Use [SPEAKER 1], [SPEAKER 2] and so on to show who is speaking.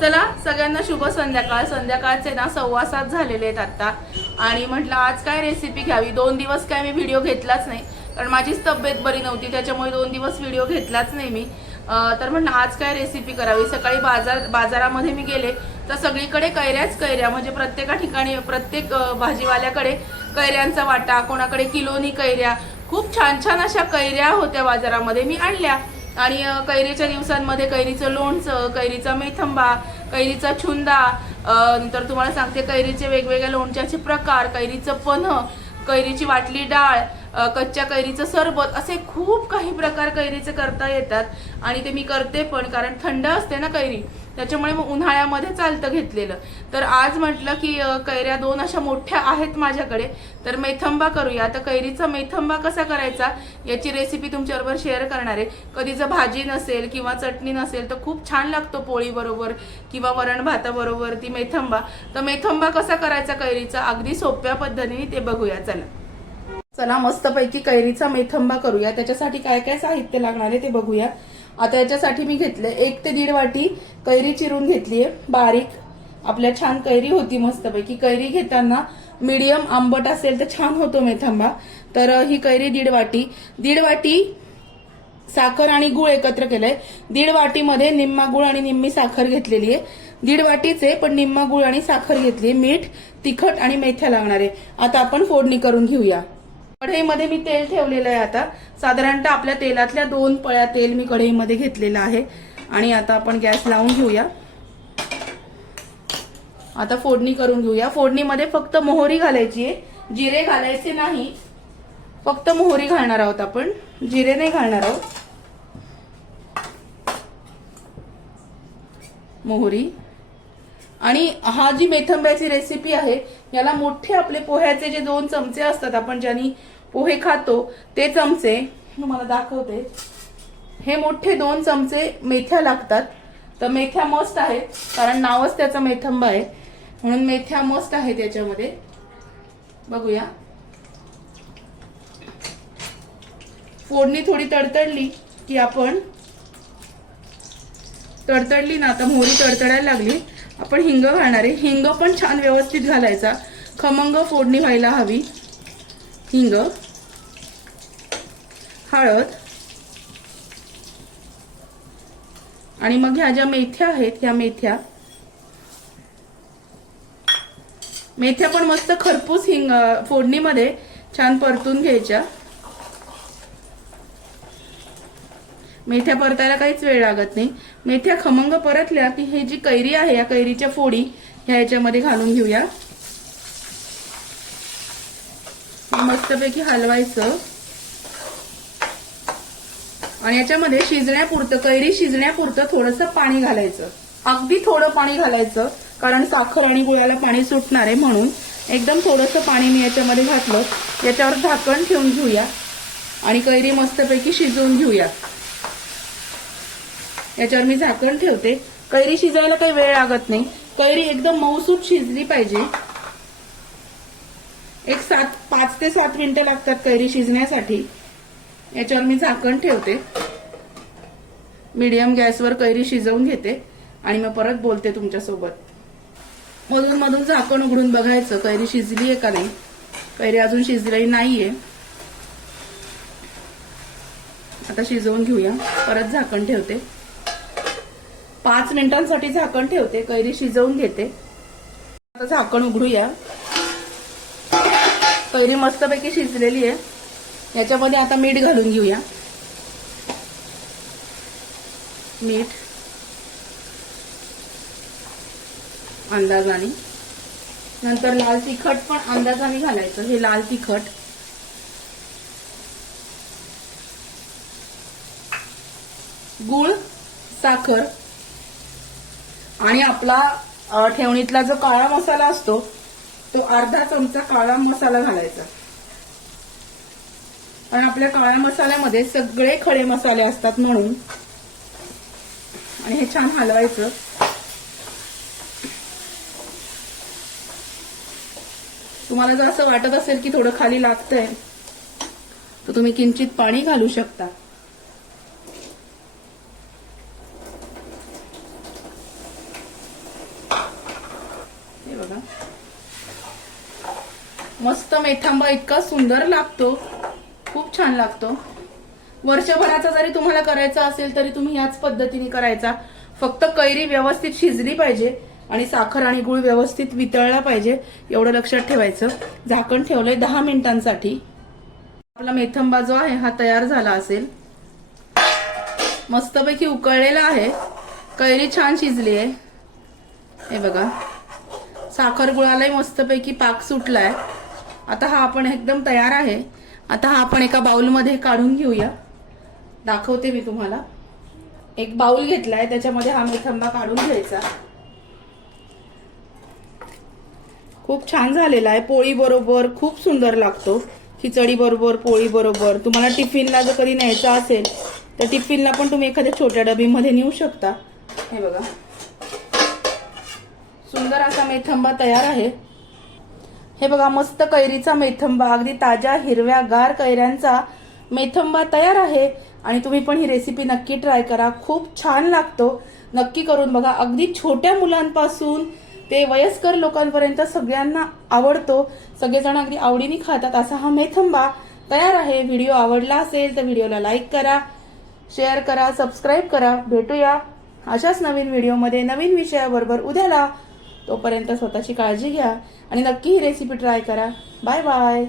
[SPEAKER 1] चला सगळ्यांना शुभ संध्याकाळ. संध्याकाळचे ना सव्वा सात झालेले आहेत आत्ता. आणि म्हटलं आज काय रेसिपी घ्यावी? दोन दिवस काय मी व्हिडिओ घेतलाच नाही. कारण माझीच तब्येत बरी नव्हती त्याच्यामुळे दोन दिवस व्हिडिओ घेतलाच नाही मी. तर म्हटलं आज काय रेसिपी करावी? सकाळी बाजार बाजारामध्ये मी गेले तर सगळीकडे कैऱ्याच कैऱ्या. म्हणजे प्रत्येका ठिकाणी प्रत्येक भाजीवाल्याकडे कैऱ्यांचा वाटा कोणाकडे किलोनी कैऱ्या. खूप छान छान अशा कैऱ्या होत्या बाजारामध्ये मी आणल्या. आणि कैरीच्या दिवसांमध्ये कैरीचं लोणचं कैरीचा मेथंबा कैरीचा छुंदा नंतर तुम्हाला सांगते कैरीचे वेगवेगळ्या लोणच्याचे प्रकार कैरीचं पन्ह कैरीची वाटली डाळ कच्च्या कैरीचं सरबत असे खूप काही प्रकार कैरीचे करता येतात आणि ते मी करते पण कारण थंड असते ना कैरी त्याच्यामुळे मग उन्हाळ्यामध्ये चालतं घेतलेलं. तर आज म्हटलं की कैऱ्या दोन अशा मोठ्या आहेत माझ्याकडे तर मेथंबा करूया. तर कैरीचा मेथंबा कसा करायचा याची रेसिपी तुमच्याबरोबर शेअर करणार आहे. कधी जर भाजी नसेल किंवा चटणी नसेल तर खूप छान लागतो पोळीबरोबर किंवा वरण भाताबरोबर ती मेथंबा. तर मेथंबा कसा करायचा कैरीचा अगदी सोप्या पद्धतीने ते बघूया. चला. चला मस्तपैकी कैरीचा मेथंबा करूया. त्याच्यासाठी काय काय साहित्य लागणार आहे ते बघूया. आता याच्यासाठी मी घेतले एक ते दीड वाटी कैरी चिरून घेतलीये. बारीक. आपल्या छान कैरी होती मस्तपैकी. कैरी घेताना मीडियम आंबट असेल तर छान होतो मेथंबा. तर ही कैरी दीड वाटी. दीड वाटी साखर आणि गुळ एकत्र केलंय. दीड वाटीमध्ये निम्मा गुळ आणि निम्मी साखर घेतलेली आहे. दीड वाटीचे पण निम्मा गुळ आणि साखर घेतली मीठ तिखट आणि मेथ्या लागणार आहे. आता आपण फोडणी करून घेऊया. कढईमध्ये मी तेल ठेवलेलं आहे आता. साधारणतः आपल्या तेलातल्या दोन पळ्या तेल मी कढईमध्ये घेतलेलं आहे. आणि आता आपण गॅस लावून घेऊया. आता फोडणी करून घेऊया. फोडणीमध्ये फक्त मोहरी घालायची आहे. जिरे घालायचे नाही. फक्त मोहरी घालणार आहोत आपण. जिरे नाही घालणार आहोत. मोहरी. आणि हा जी मेथंब्याची रेसिपी आहे याला मोठे आपले पोह्याचे जे दोन चमचे असतात आपण ज्यांनी पोहे खातो ते चमचे तुम्हाला दाखवते. हे मोठे दोन चमचे मेथ्या लागतात. तर मेथ्या मस्त आहेत कारण नावच त्याचं मेथंबा आहे. म्हणून मेथ्या मस्त आहे त्याच्यामध्ये बघूया. फोडणी थोडी तडतडली की आपण तडतडली ना आता मोहरी तडतडायला लागली. आपण हिंग घालणार आहे. हिंग पण छान व्यवस्थित घालायचा. खमंग फोडणी व्हायला हवी. हिंग. हळद. आणि मग ह्या ज्या मेथ्या आहेत ह्या मेथ्या. मेथ्या पण मस्त खरपूस हिंग फोडणीमध्ये छान परतून घ्यायच्या. मेथ्या परतायला काहीच वेळ लागत नाही. मेथ्या खमंग परतल्या की हे जी कैरी आहे या कैरीच्या फोडी ह्या याच्यामध्ये घालून घेऊया. मस्तपैकी हलवायचं. आणि याच्यामध्ये शिजण्यापुरतं कैरी शिजण्यापुरतं थोडस पाणी घालायचं. अगदी थोडं पाणी घालायचं कारण साखर आणि गुळाला पाणी सुटणार आहे म्हणून. एकदम थोडंसं पाणी मी याच्यामध्ये घातलं. याच्यावर झाकण ठेवून घेऊया. आणि कैरी मस्तपैकी शिजवून घेऊया. याच्यावर मी झाकण ठेवते. कैरी शिजायला काही वेळ लागत नाही. कैरी एकदम मऊसूत शिजली पाहिजे. एक सात पाच ते सात मिनिटं लागतात कैरी शिजण्यासाठी. याच्यावर मी झाकण ठेवते. मीडियम गॅसवर कैरी शिजवून घेते. आणि मग परत बोलते तुमच्यासोबत. मधून मधून झाकण उघडून बघायचं कैरी शिजली आहे का नाही. कैरी अजून शिजलेली नाहीये. आता शिजवून घेऊया. परत झाकण ठेवते. पाच मिनिटांसाठी झाकण ठेवते कैरी शिजवून घेते. आता झाकण उघडूया. कैरी मस्तपैकी शिजलेली आहे. याच्यामध्ये आता मीठ घालून घेऊया. मीठ अंदाजाने नंतर लाल तिखट पण अंदाजाने घालायचं. हे लाल तिखट. गुळ साखर. आणि आपला ठेवणीतला जो काळा मसाला असतो तो अर्धा चमचा काळा मसाला घालायचा. आणि आपल्या काळ्या मसाल्यामध्ये सगळे खडे मसाले असतात म्हणून. आणि हे छान हलवायचं. तुम्हाला जर असं वाटत असेल की थोडं खाली लागतंय तर तुम्ही किंचित पाणी घालू शकता. बघा. मस्त मेथांबा इतका सुंदर लागतो. खूप छान लागतो. वर्षभराचा जरी तुम्हाला करायचा असेल तरी तुम्ही याच पद्धतीने करायचा. फक्त कैरी व्यवस्थित शिजली पाहिजे आणि साखर आणि गुळ व्यवस्थित वितळला पाहिजे एवढं लक्षात ठेवायचं. झाकण ठेवलंय दहा मिनिटांसाठी. आपला मेथंबा जो आहे हा तयार झाला असेल. मस्तपैकी उकळलेला आहे. कैरी छान शिजली आहे. हे बघा. साखर गुळालाही मस्तपैकी पाक सुटलाय. आता हा आपण एकदम तयार आहे. आता हा आपण एका बाउलमध्ये काढून घेऊया. दाखवते मी तुम्हाला. एक बाउल घेतलाय त्याच्यामध्ये हा मेथंबा काढून घ्यायचा. खूप छान झालेला आहे. पोळी बरोबर खूप सुंदर लागतो. खिचडी बरोबर पोळी बरोबर. तुम्हाला टिफिनला जर कधी न्यायचा असेल तर टिफिनला पण तुम्ही एखाद्या छोट्या डबीमध्ये नेऊ शकता. हे बघा. सुंदर असा मेथंबा तयार आहे. हे बघा मस्त कैरीचा मेथंबा. अगदी ताज्या हिरव्या गार कैऱ्यांचा मेथंबा तयार आहे. आणि तुम्ही पण ही रेसिपी नक्की ट्राय करा. खूप छान लागतो. नक्की करून बघा. अगदी छोट्या मुलांपासून ते वयस्कर लोकांपर्यंत सगळ्यांना आवडतो. सगळेजण अगदी आवडीने खातात असा हा मेथंबा तयार आहे. व्हिडिओ आवडला असेल तर व्हिडिओला लाईक करा शेअर करा सबस्क्राईब करा. भेटूया अशाच नवीन व्हिडिओमध्ये नवीन विषयाबरोबर उद्याला तोपर्यंत स्वतःची काळजी घ्या आणि नक्की ही रेसिपी ट्राय करा. Bye bye